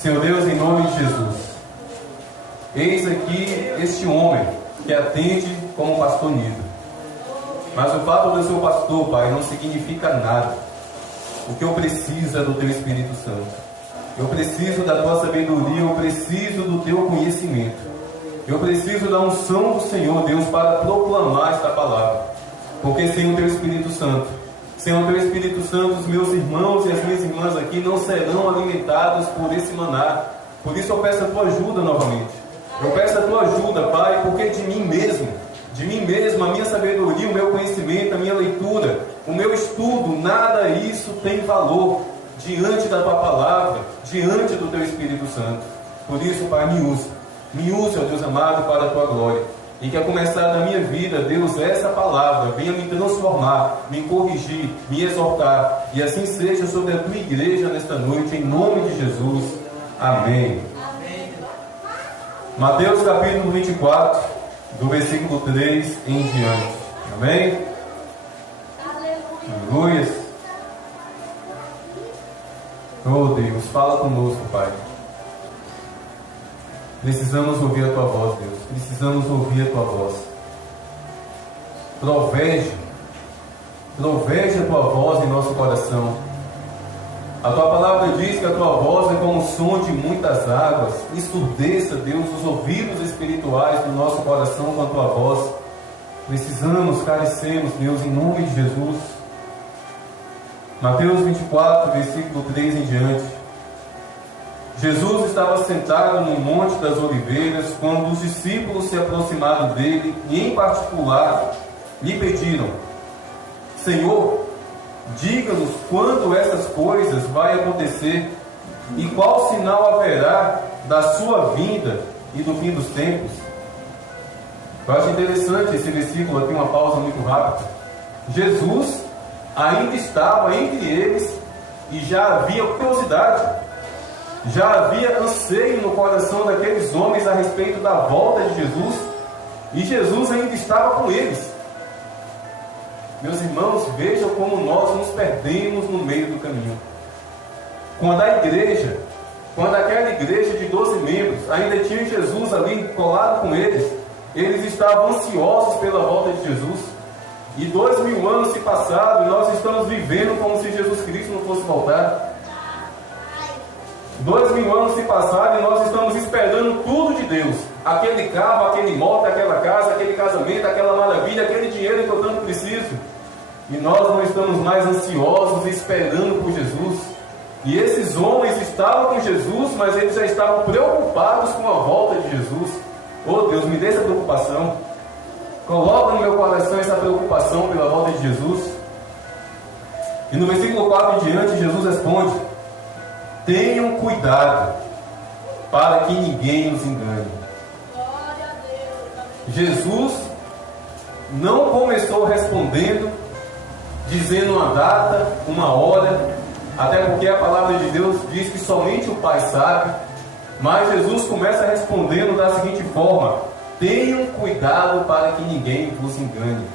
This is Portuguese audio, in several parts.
Senhor Deus, em nome de Jesus, eis aqui este homem que atende como pastor Nido. Mas o fato de eu ser o pastor, Pai, não significa nada. O que eu preciso é do Teu Espírito Santo. Eu preciso da Tua sabedoria, eu preciso do Teu conhecimento. Eu preciso da unção do Senhor, Deus, para proclamar esta palavra. Porque sem o Teu Espírito Santo, sem o Teu Espírito Santo, os meus irmãos e as minhas irmãs aqui não serão alimentados por esse maná. Por isso eu peço a Tua ajuda novamente. Eu peço a Tua ajuda, Pai, porque de mim mesmo, a minha sabedoria, o meu conhecimento, a minha leitura, o meu estudo, nada isso tem valor diante da Tua palavra, diante do Teu Espírito Santo. Por isso, Pai, me use, ó Deus amado, para a Tua glória. E que a começar da minha vida, Deus, essa palavra venha me transformar, me corrigir, me exortar. E assim seja sobre a Tua igreja nesta noite, em nome de Jesus. Amém. Amém. Mateus capítulo 24, do versículo 3 em diante. Amém? Aleluia. Oh Deus, fala conosco, Pai. Precisamos ouvir a Tua voz, Deus. Precisamos ouvir a Tua voz. Provege a Tua voz em nosso coração. A Tua palavra diz que a Tua voz é como o som de muitas águas. Ensurdeça, Deus, os ouvidos espirituais do nosso coração com a Tua voz. Precisamos, carecemos, Deus, em nome de Jesus. Mateus 24, versículo 3 em diante. Jesus estava sentado no Monte das Oliveiras quando os discípulos se aproximaram dele e, em particular, lhe pediram: Senhor, diga-nos quando essas coisas vão acontecer e qual sinal haverá da sua vinda e do fim dos tempos. Eu acho interessante esse versículo aqui, uma pausa muito rápida. Jesus ainda estava entre eles e já havia curiosidade. Já havia anseio no coração daqueles homens a respeito da volta de Jesus, e Jesus ainda estava com eles. Meus irmãos, vejam como nós nos perdemos no meio do caminho. Quando aquela igreja de 12 membros ainda tinha Jesus ali colado com eles estavam ansiosos pela volta de Jesus. E 2000 anos se passaram e nós estamos vivendo como se Jesus Cristo não fosse voltar. 2000 anos se passaram e nós estamos esperando tudo de Deus. Aquele carro, aquele moto, aquela casa, aquele casamento, aquela maravilha, aquele dinheiro que eu tanto preciso. E nós não estamos mais ansiosos esperando por Jesus. E esses homens estavam com Jesus, mas eles já estavam preocupados com a volta de Jesus. Oh Deus, me dê essa preocupação. Coloca no meu coração essa preocupação pela volta de Jesus. E no versículo 4 em diante, Jesus responde: tenham cuidado para que ninguém os engane. Jesus não começou respondendo, dizendo uma data, uma hora, até porque a palavra de Deus diz que somente o Pai sabe. Mas Jesus começa respondendo da seguinte forma: tenham cuidado para que ninguém vos engane.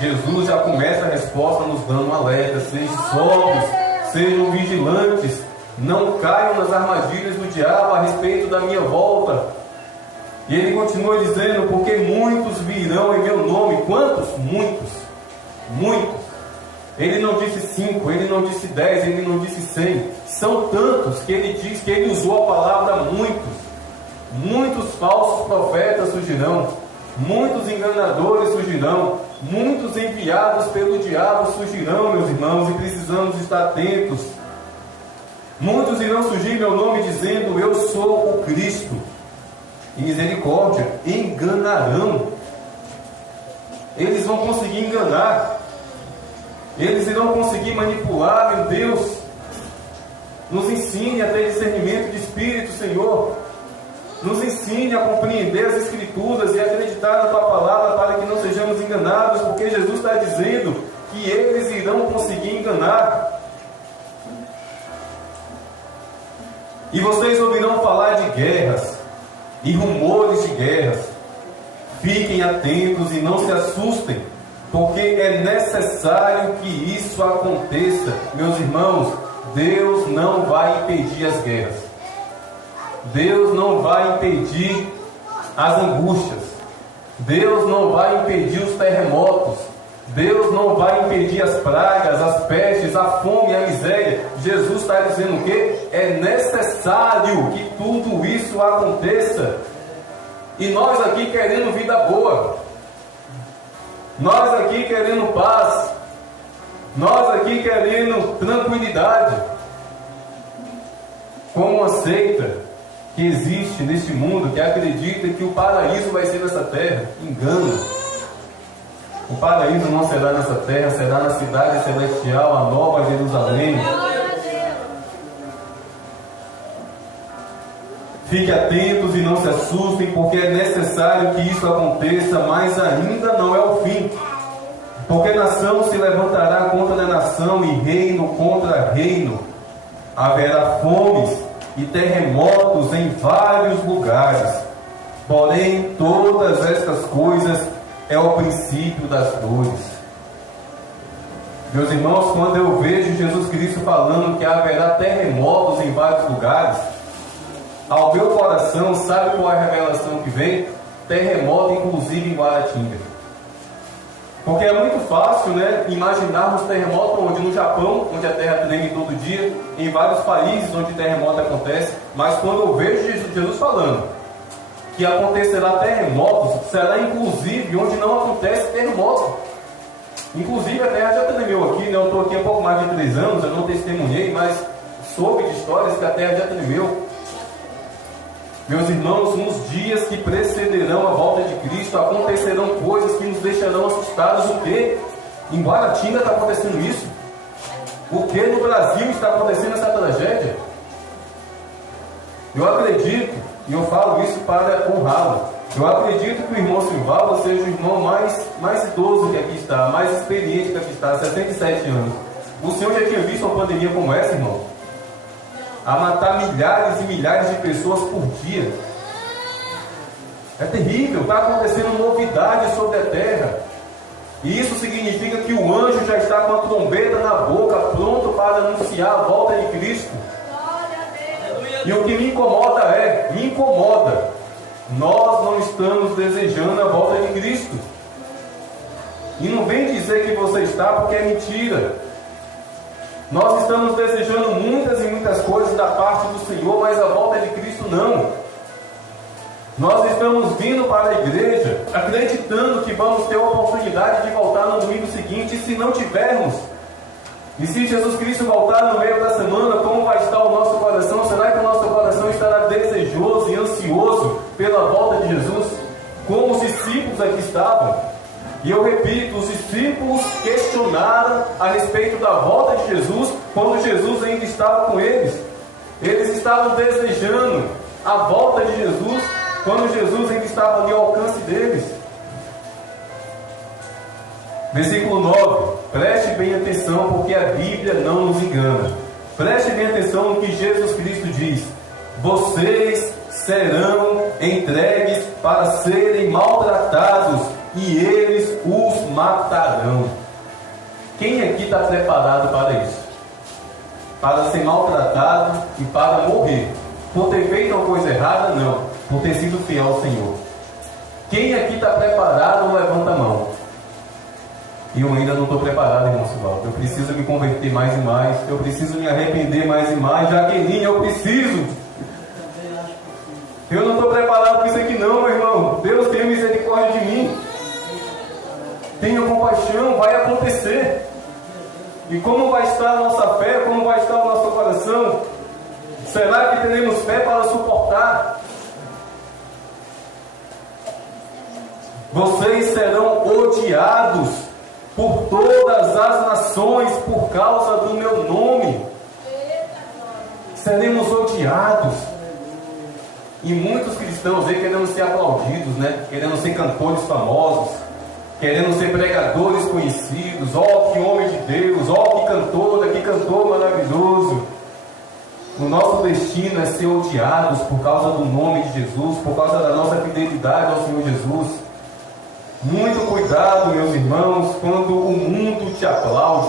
Jesus já começa a resposta nos dando um alerta: sejam sóbrios, sejam vigilantes, não caiam nas armadilhas do diabo a respeito da minha volta. E ele continua dizendo: porque muitos virão em meu nome. Quantos? Muitos. Ele não disse 5, ele não disse 10, ele não disse 100. São tantos que ele diz que ele usou a palavra muitos. Muitos falsos profetas surgirão, muitos enganadores surgirão, muitos enviados pelo diabo surgirão, meus irmãos, e precisamos estar atentos. Muitos irão surgir em meu nome dizendo: eu sou o Cristo. E misericórdia, enganarão. Eles vão conseguir enganar. Eles irão conseguir manipular, meu Deus. Nos ensine a ter discernimento de espírito, Senhor. Nos ensine a compreender as Escrituras e acreditar na Tua palavra para que não sejamos enganados, porque Jesus está dizendo que eles irão conseguir enganar. E vocês ouvirão falar de guerras e rumores de guerras. Fiquem atentos e não se assustem, porque é necessário que isso aconteça. Meus irmãos, Deus não vai impedir as guerras. Deus não vai impedir as angústias. Deus não vai impedir os terremotos. Deus não vai impedir as pragas, as pestes, a fome e a miséria. Jesus está dizendo o quê? É necessário que tudo isso aconteça. E nós aqui querendo vida boa, nós aqui querendo paz, nós aqui querendo tranquilidade, como uma seita que existe neste mundo, que acredita que o paraíso vai ser nessa terra. Engano. O paraíso não será nessa terra, será na cidade celestial, a nova Jerusalém. Fiquem atentos e não se assustem, porque é necessário que isso aconteça, mas ainda não é o fim. Porque nação se levantará contra nação e reino contra reino. Haverá fomes e terremotos em vários lugares. Porém, todas estas coisas é o princípio das dores. Meus irmãos, quando eu vejo Jesus Cristo falando que haverá terremotos em vários lugares, ao meu coração, sabe qual é a revelação que vem? Terremoto, inclusive em Guaratinga. Porque é muito fácil, né, imaginarmos terremoto onde no Japão, onde a terra treme todo dia, em vários países onde terremoto acontece, mas quando eu vejo Jesus falando que acontecerá terremotos, será inclusive onde não acontece terremoto. Inclusive a terra já tremeu aqui, né? Eu estou aqui há pouco mais de 3 anos, eu não testemunhei, mas soube de histórias que a terra já tremeu. Meus irmãos, nos dias que precederão a volta de Cristo, acontecerão coisas que nos deixarão assustados. O que? Em Guaratinga está acontecendo isso? O que no Brasil está acontecendo essa tragédia? Eu acredito, e eu falo isso para honrá-lo, eu acredito que o irmão Silvaldo seja o irmão mais idoso que aqui está, mais experiente que aqui está, 67 anos. O senhor já tinha visto uma pandemia como essa, irmão? A matar milhares e milhares de pessoas por dia. É terrível, está acontecendo novidades sobre a terra. E isso significa que o anjo já está com a trombeta na boca, pronto para anunciar a volta de Cristo. E o que me incomoda, nós não estamos desejando a volta de Cristo. E não vem dizer que você está, porque é mentira. Nós estamos desejando muitas e muitas coisas da parte do Senhor, mas a volta de Cristo não. Nós estamos vindo para a igreja acreditando que vamos ter a oportunidade de voltar no domingo seguinte, e se não tivermos, e se Jesus Cristo voltar no meio da semana, como vai estar o nosso coração? Será que o nosso coração estará desejoso e ansioso pela volta de Jesus? Como os discípulos aqui estavam. E eu repito, os discípulos questionaram a respeito da volta de Jesus quando Jesus ainda estava com eles. Eles estavam desejando a volta de Jesus quando Jesus ainda estava ali ao alcance deles. Versículo 9. Preste bem atenção, porque a Bíblia não nos engana. Preste bem atenção no que Jesus Cristo diz. Vocês serão entregues para serem maltratados, e eles os matarão. Quem aqui está preparado para isso? Para ser maltratado e para morrer. Por ter feito uma coisa errada? Não. Por ter sido fiel ao Senhor. Quem aqui está preparado, levanta a mão. E eu ainda não estou preparado, irmão Silvaldo. Eu preciso me converter mais e mais. Eu preciso me arrepender mais e mais. Jaqueline, eu preciso. Eu não estou preparado para isso aqui não, meu irmão. Deus tenha misericórdia de mim. Tenha compaixão, vai acontecer. E como vai estar a nossa fé? Como vai estar o nosso coração? Será que teremos fé para suportar? Vocês serão odiados por todas as nações por causa do meu nome. Seremos odiados. E muitos cristãos aí querendo ser aplaudidos, né? Querendo ser cantores famosos, querendo ser pregadores conhecidos. Ó, que homem de Deus, ó, que cantor maravilhoso. O nosso destino é ser odiados por causa do nome de Jesus, por causa da nossa fidelidade ao Senhor Jesus. Muito cuidado, meus irmãos, quando o mundo te aplaude.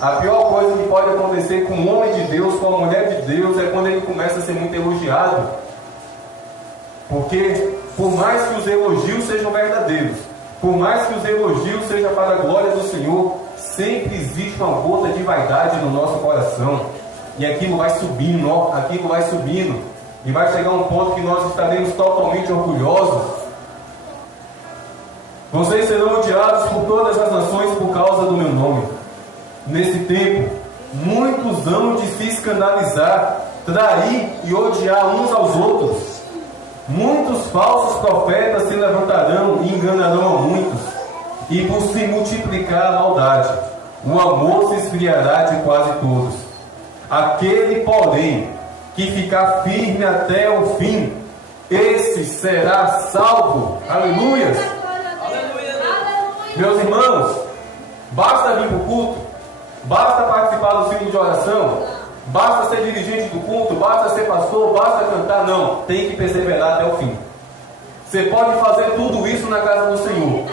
A pior coisa que pode acontecer com um homem de Deus, com uma mulher de Deus, é quando ele começa a ser muito elogiado. Porque por mais que os elogios sejam verdadeiros, por mais que os elogios sejam para a glória do Senhor, sempre existe uma gota de vaidade no nosso coração. E aquilo vai subindo, ó, aquilo vai subindo. E vai chegar um ponto que nós estaremos totalmente orgulhosos. Vocês serão odiados por todas as nações por causa do meu nome. Nesse tempo, muitos hão de se escandalizar, trair e odiar uns aos outros. Muitos falsos profetas se levantarão e enganarão a muitos. E por se multiplicar a maldade, o amor se esfriará de quase todos. Aquele, porém, que ficar firme até o fim, esse será salvo. Aleluia! Meus irmãos, basta vir para o culto, basta participar do círculo de oração, basta ser dirigente do culto, basta ser pastor, basta cantar. Não, tem que perseverar até o fim. Você pode fazer tudo isso na casa do Senhor.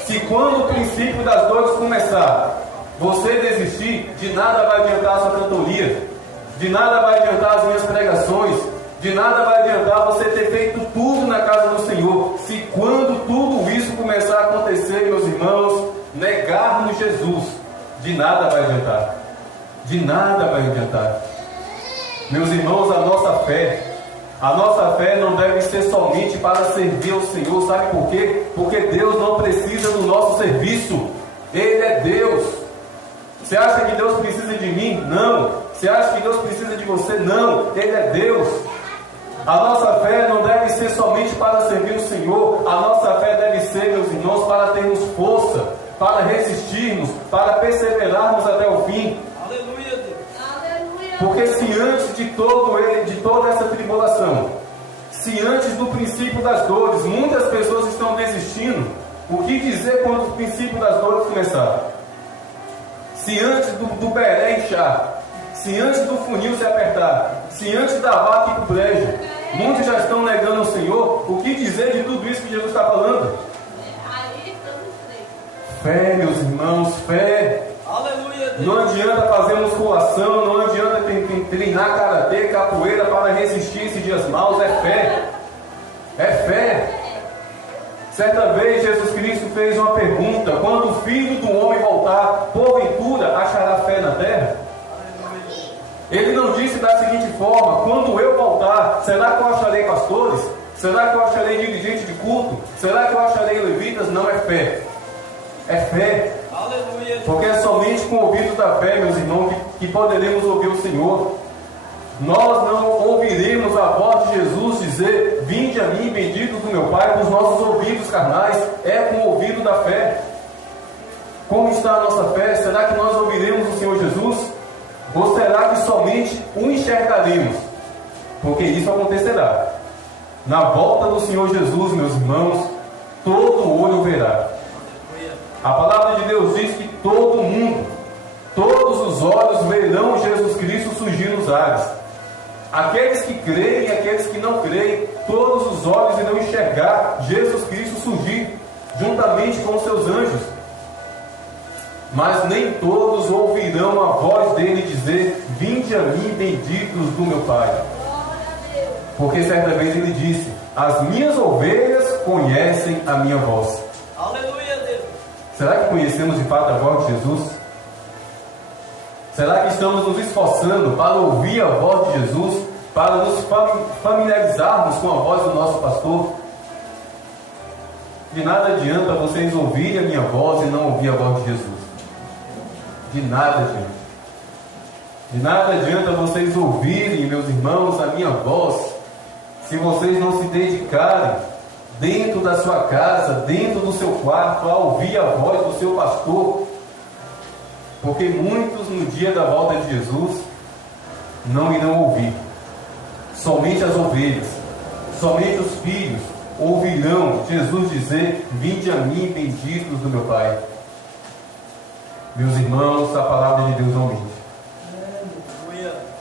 Se quando o princípio das dores começar, você desistir, de nada vai adiantar a sua cantoria, de nada vai adiantar as minhas pregações, de nada vai adiantar você ter feito tudo na casa do Senhor. Se quando tudo isso começar a acontecer, meus irmãos, negarmos Jesus, de nada vai adiantar. De nada vai adiantar. Meus irmãos, a nossa fé não deve ser somente para servir ao Senhor. Sabe por quê? Porque Deus não precisa do nosso serviço. Ele é Deus. Você acha que Deus precisa de mim? Não. Você acha que Deus precisa de você? Não. Ele é Deus. A nossa fé não deve ser somente para servir o Senhor. A nossa fé deve ser, meus irmãos, para termos força, para resistirmos, para perseverarmos até o fim. Aleluia, Deus. Porque se antes de toda essa tribulação, se antes do princípio das dores, muitas pessoas estão desistindo, o que dizer quando o princípio das dores começar? Se antes do beré inchar, se antes do funil se apertar, se antes da vaca ir para o brejo, muitos já estão negando o Senhor, o que dizer de tudo isso que Jesus está falando? Fé, meus irmãos, fé. Aleluia, Deus. Não adianta fazer musculação, não adianta treinar karatê, capoeira para resistir esses dias maus. É fé. É fé. Certa vez Jesus Cristo fez uma pergunta: quando o Filho do Homem voltar, porventura achará fé na terra? Ele não disse da seguinte forma: quando eu voltar, será que eu acharei pastores? Será que eu acharei dirigente de culto? Será que eu acharei levitas? Não, é fé. É fé. Aleluia. Porque é somente com o ouvido da fé, meus irmãos, que poderemos ouvir o Senhor. Nós não ouviremos a voz de Jesus dizer: vinde a mim, benditos do meu Pai, com os nossos ouvidos carnais. É com o ouvido da fé. Como está a nossa fé? Será que nós ouviremos o Senhor Jesus? Ou será que somente o enxergaremos? Porque isso acontecerá. Na volta do Senhor Jesus, meus irmãos, todo olho verá. A palavra de Deus diz que todo mundo, todos os olhos verão Jesus Cristo surgir nos ares. Aqueles que creem e aqueles que não creem, todos os olhos irão enxergar Jesus Cristo surgir, juntamente com os seus anjos. Mas nem todos ouvirão a voz dele dizer: vinde a mim, benditos do meu Pai. Porque certa vez ele disse: as minhas ovelhas conhecem a minha voz. Aleluia, Deus. Será que conhecemos de fato a voz de Jesus? Será que estamos nos esforçando para ouvir a voz de Jesus, para nos familiarizarmos com a voz do nosso pastor? De nada adianta vocês ouvirem a minha voz e não ouvir a voz de Jesus. De nada adianta. De nada adianta vocês ouvirem, meus irmãos, a minha voz, se vocês não se dedicarem dentro da sua casa, dentro do seu quarto, a ouvir a voz do seu pastor. Porque muitos no dia da volta de Jesus não irão ouvir. Somente as ovelhas, somente os filhos ouvirão Jesus dizer: vinde a mim, benditos do meu Pai. Meus irmãos, a palavra de Deus não mente.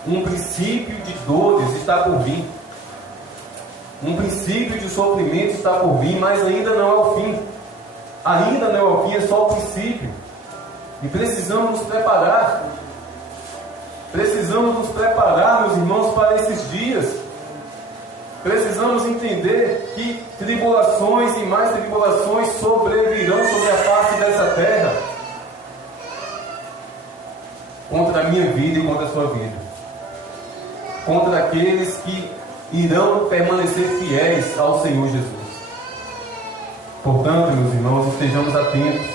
Um princípio de dores está por vir. Um princípio de sofrimento está por vir, mas ainda não é o fim. Ainda não é o fim, é só o princípio. E precisamos nos preparar. Precisamos nos preparar, meus irmãos, para esses dias. Precisamos precisamos entender que tribulações e mais tribulações sobrevirão sobre a face dessa terra contra a minha vida e contra a sua vida, contra aqueles que irão permanecer fiéis ao Senhor Jesus. Portanto, meus irmãos, estejamos atentos.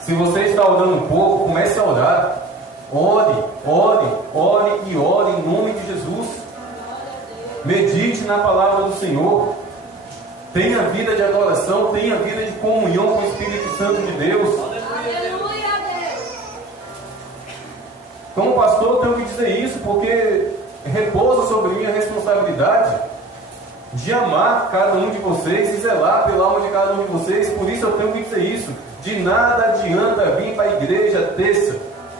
Se você está orando pouco, comece a orar. Ore, ore, ore e ore em nome de Jesus. Medite na palavra do Senhor. Tenha vida de adoração, tenha vida de comunhão com o Espírito Santo de Deus. Aleluia, Deus. Como pastor, eu tenho que dizer isso, porque repousa sobre mim a responsabilidade de amar cada um de vocês e zelar pela alma de cada um de vocês. Por isso eu tenho que dizer isso. De nada adianta vir para a igreja terça,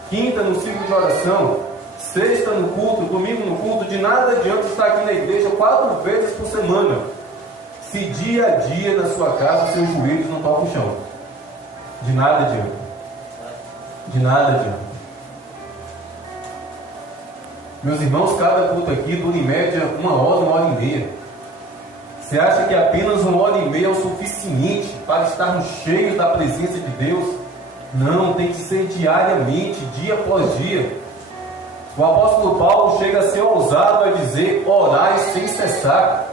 quinta no ciclo de oração, sexta no culto, domingo no culto. De nada adianta estar aqui na igreja 4 vezes por semana, se dia a dia na sua casa seus joelhos não tocam o chão. De nada adianta. De nada adianta. Meus irmãos, cada culto aqui dura em média 1 hora e meia. Você acha que apenas 1 hora e meia é o suficiente para estarmos cheios da presença de Deus? Não, tem que ser diariamente, dia após dia. O apóstolo Paulo chega a ser ousado a dizer: orai sem cessar.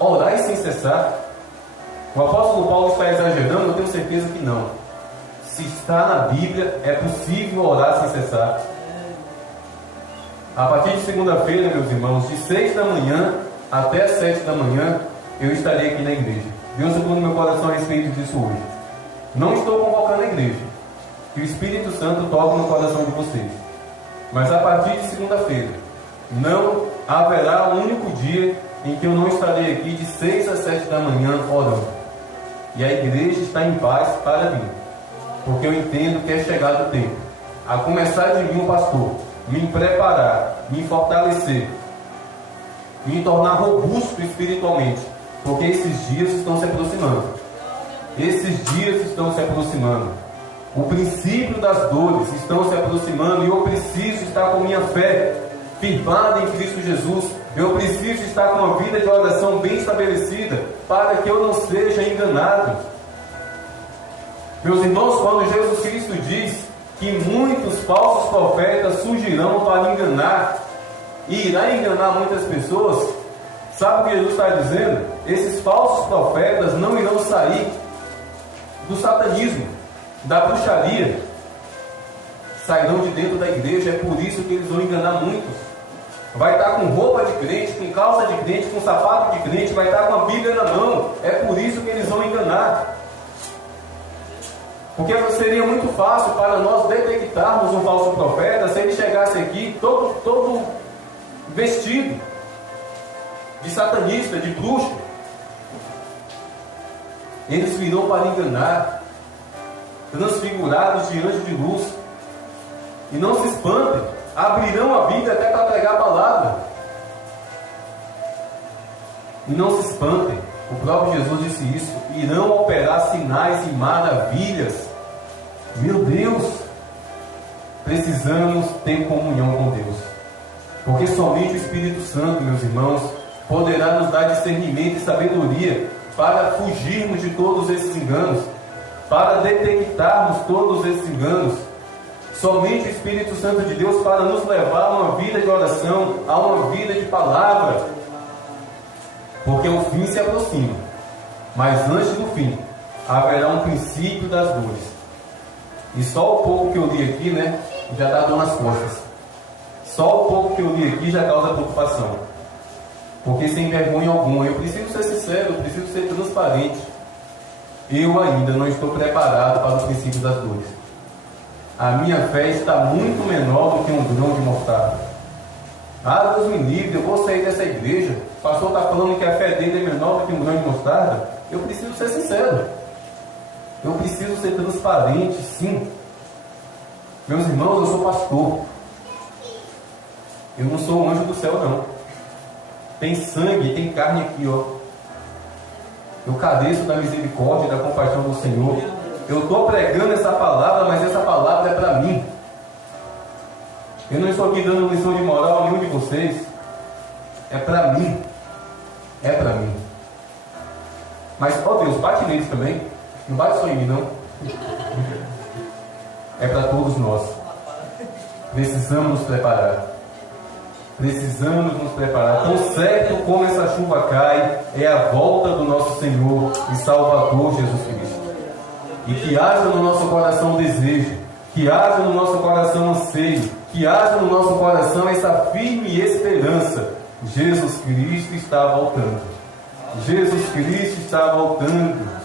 Orai sem cessar. O apóstolo Paulo está exagerando? Eu tenho certeza que não. Se está na Bíblia, é possível orar sem cessar. A partir de segunda-feira, meus irmãos, de 6 da manhã até as 7 da manhã, eu estarei aqui na igreja. Deus tocou no meu coração a respeito disso hoje. Não estou convocando a igreja, que o Espírito Santo toque no coração de vocês. Mas a partir de segunda-feira, não haverá um único dia em que eu não estarei aqui de 6 às 7 da manhã orando. E a igreja está em paz para mim, porque eu entendo que é chegado o tempo, a começar de mim, um pastor, me preparar, me fortalecer, me tornar robusto espiritualmente, porque esses dias estão se aproximando. Esses dias estão se aproximando. O princípio das dores estão se aproximando, e eu preciso estar com minha fé firmada em Cristo Jesus. Eu preciso estar com uma vida de oração bem estabelecida, para que eu não seja enganado. Meus irmãos, quando Jesus Cristo diz que muitos falsos profetas surgirão para enganar, e irá enganar muitas pessoas, sabe o que Jesus está dizendo? Esses falsos profetas não irão sair do satanismo, da bruxaria, sairão de dentro da igreja. É por isso que eles vão enganar muitos. Vai estar com roupa de crente, com calça de crente, com sapato de crente, vai estar com a Bíblia na mão. É por isso que eles vão enganar. Porque seria muito fácil para nós detectarmos um falso profeta se ele chegasse aqui todo vestido de satanista, de bruxo. Eles virão para enganar, transfigurados diante de luz. E não se espantem, abrirão a Bíblia até para pregar a palavra. E não se espantem, o próprio Jesus disse isso: irão operar sinais e maravilhas. Meu Deus, precisamos ter comunhão com Deus, porque somente o Espírito Santo, meus irmãos, poderá nos dar discernimento e sabedoria para fugirmos de todos esses enganos, para detectarmos todos esses enganos. Somente o Espírito Santo de Deus para nos levar a uma vida de oração, a uma vida de palavra, porque o fim se aproxima. Mas antes do fim haverá um princípio das dores. E só o pouco que eu li aqui, já dá dor nas costas. Só o pouco que eu li aqui já causa preocupação, porque sem vergonha alguma, eu preciso ser sincero, eu preciso ser transparente. Eu ainda não estou preparado para o princípio das dores. A minha fé está muito menor do que um grão de mostarda. Ah, Deus me livre, eu vou sair dessa igreja. O pastor está falando que a fé dele é menor do que um grão de mostarda. Eu preciso ser sincero. Eu preciso ser transparente, sim. Meus irmãos, eu sou pastor. Eu não sou um anjo do céu, não. Tem sangue, tem carne aqui, ó. Eu careço da misericórdia e da compaixão do Senhor. Eu estou pregando essa palavra, mas essa palavra é para mim. Eu não estou aqui dando lição de moral a nenhum de vocês. É para mim. é para mim. Mas, ó Deus, bate neles também. Não bate só em mim, não. É para todos nós. Precisamos nos preparar. Precisamos nos preparar. Tão certo como essa chuva cai, é a volta do nosso Senhor e Salvador Jesus Cristo. E que haja no nosso coração desejo, que haja no nosso coração anseio, que haja no nosso coração essa firme esperança. Jesus Cristo está voltando. Jesus Cristo está voltando.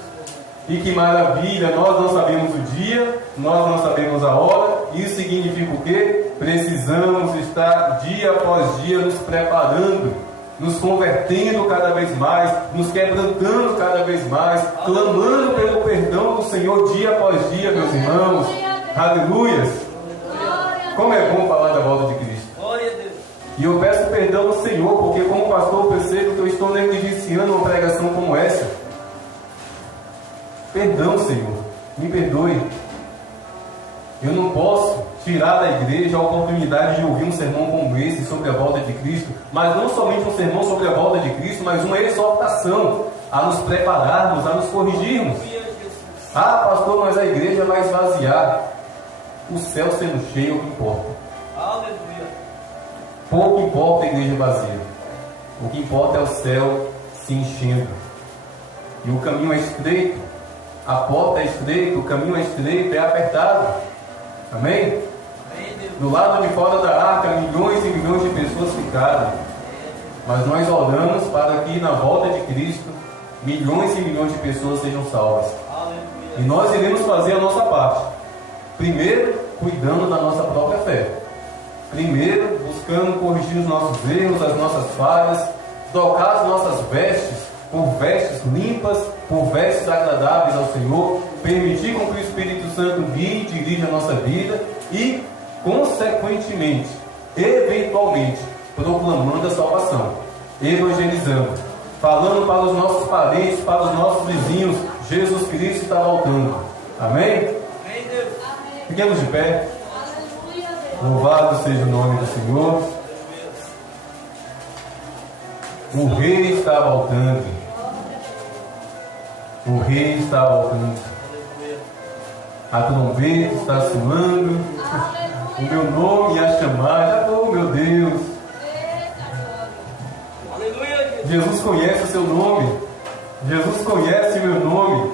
E que maravilha, nós não sabemos o dia, nós não sabemos a hora. Isso significa o quê? Precisamos estar dia após dia nos preparando, nos convertendo cada vez mais, nos quebrantando cada vez mais, clamando pelo perdão do Senhor dia após dia, meus irmãos. Aleluias! Como é bom falar da volta de Cristo. E eu peço perdão ao Senhor, porque como pastor eu percebo que eu estou negligenciando uma pregação como essa. Perdão, Senhor, me perdoe. Eu não posso tirar da igreja a oportunidade de ouvir um sermão como esse sobre a volta de Cristo, mas não somente um sermão sobre a volta de Cristo, mas uma exortação a nos prepararmos, a nos corrigirmos. Ah, pastor, mas a igreja vai esvaziar. O céu sendo cheio, o que importa? Aleluia. Pouco importa a igreja vazia. O que importa é o céu se enchendo. E o caminho é estreito, a porta é estreita, o caminho é estreito, é apertado. Amém? Do lado de fora da arca, milhões e milhões de pessoas ficaram. Mas nós oramos para que na volta de Cristo, milhões e milhões de pessoas sejam salvas. E nós iremos fazer a nossa parte. Primeiro, cuidando da nossa própria fé. Primeiro, buscando corrigir os nossos erros, as nossas falhas, trocar as nossas vestes por vestes limpas, por vestes agradáveis ao Senhor, permitir com que o Espírito Santo guie e dirija a nossa vida e, consequentemente, eventualmente, proclamando a salvação, evangelizando, falando para os nossos parentes, para os nossos vizinhos, Jesus Cristo está voltando. Amém? Fiquemos de pé. Louvado seja o nome do Senhor. O Rei está voltando. O Rei está voltando. A trombeta está soando. O meu nome a chamar. Oh, meu Deus. Jesus conhece o seu nome. Jesus conhece o meu nome.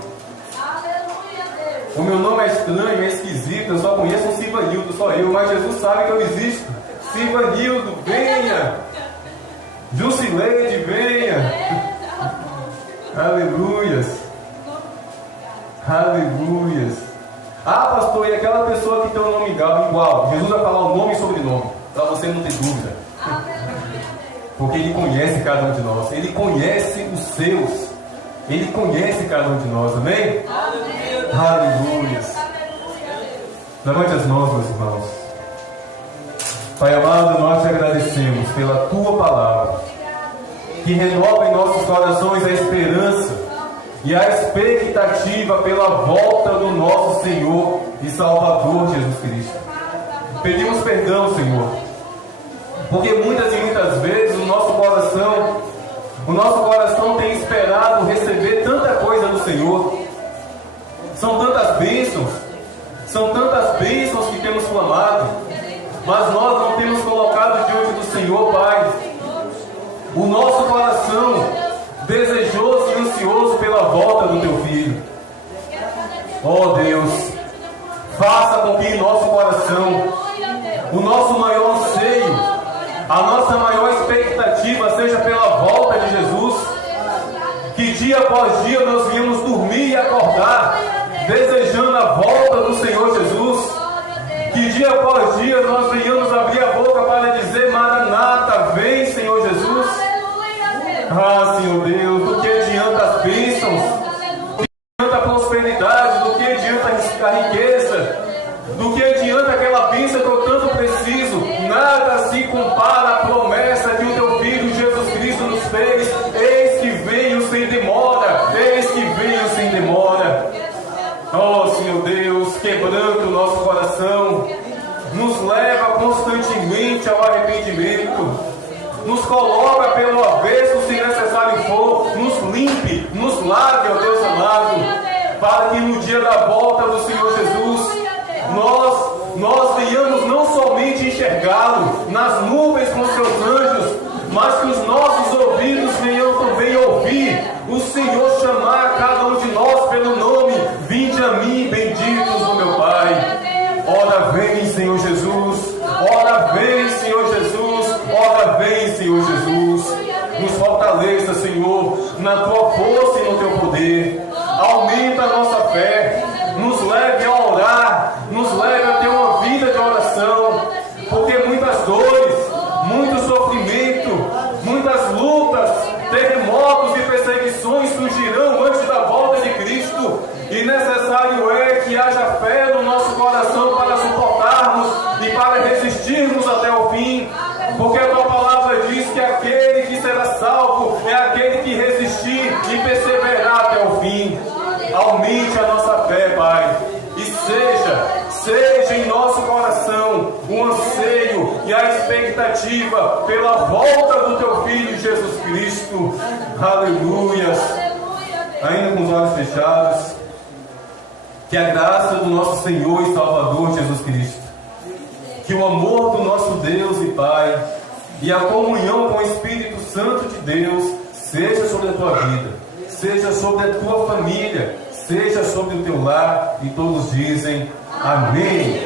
O meu nome é estranho, é esquisito. Eu só conheço um Silvanildo, só eu. Mas Jesus sabe que eu existo. Silvanildo, venha. Jusileide, venha. Aleluias. Aleluias. Ah, pastor, e aquela pessoa que tem o nome igual? Jesus vai falar o nome e sobrenome, para você não ter dúvida. Porque Ele conhece cada um de nós. Ele conhece os seus. Ele conhece cada um de nós, amém? Aleluias. Levante as mãos, meus irmãos. Pai amado, nós te agradecemos pela Tua palavra, que renova em nossos corações a esperança e a expectativa pela volta do nosso Senhor e Salvador Jesus Cristo. Pedimos perdão, Senhor, porque muitas e muitas vezes o nosso coração tem esperado receber tanta coisa do Senhor. São tantas bênçãos que temos clamado, mas nós não temos colocado diante do Senhor, Pai, o nosso coração desejoso e ansioso pela volta do Teu Filho. Oh Deus, faça com que em nosso coração, o nosso maior anseio, a nossa maior expectativa seja pela volta de Jesus. Que dia após dia nós venhamos dormir e acordar desejando a volta do Senhor Jesus. Que dia após dia nós venhamos abrir a boca para dizer: Maranata, vem, Senhor Jesus. Ah, Senhor Deus, do que adianta as bênçãos, do que adianta a prosperidade, do que adianta a riqueza, do que adianta aquela bênção que eu tanto preciso? Nada se compara à promessa que o Teu Filho Jesus Cristo nos fez. Eis que venho sem demora, eis que venho sem demora. Oh, Senhor Deus, quebrando o nosso coração, nos leva constantemente ao arrependimento, nos coloca pelo avesso, se necessário for, nos limpe, nos lave, ó Deus amado, para que no dia da volta do Senhor Jesus, nós venhamos não somente enxergá-lo nas nuvens com seus anjos, mas que os nossos ouvidos venham também ouvir o Senhor chamar cada um de nós pelo nome: vinde a mim, benditos do meu Pai. Ora vem, Senhor Jesus, ora vem, Senhor Jesus, ora vem, Senhor Jesus. Nos fortaleça, Senhor, na tua força e no teu poder. Aumenta a nossa fé, nos leve a orar, nos leve a ter uma vida de oração, porque muitas dores, muito sofrimento, muitas lutas, terremotos e perseguições surgirão antes da volta de Cristo, e necessário é que haja fé no nosso coração para suportarmos e para resistirmos até o fim, porque a tua palavra diz que aquele que será salvo é aquele que resistir e perseverar até o fim. Aumente a nossa fé, Pai, e seja em nosso coração o anseio e a expectativa pela volta do teu Filho Jesus Cristo. Aleluias. Ainda com os olhos fechados, que a graça do nosso Senhor e Salvador Jesus Cristo, que o amor do nosso Deus e Pai e a comunhão com o Espírito Santo de Deus seja sobre a tua vida, seja sobre a tua família, seja sobre o teu lar, e todos dizem amém.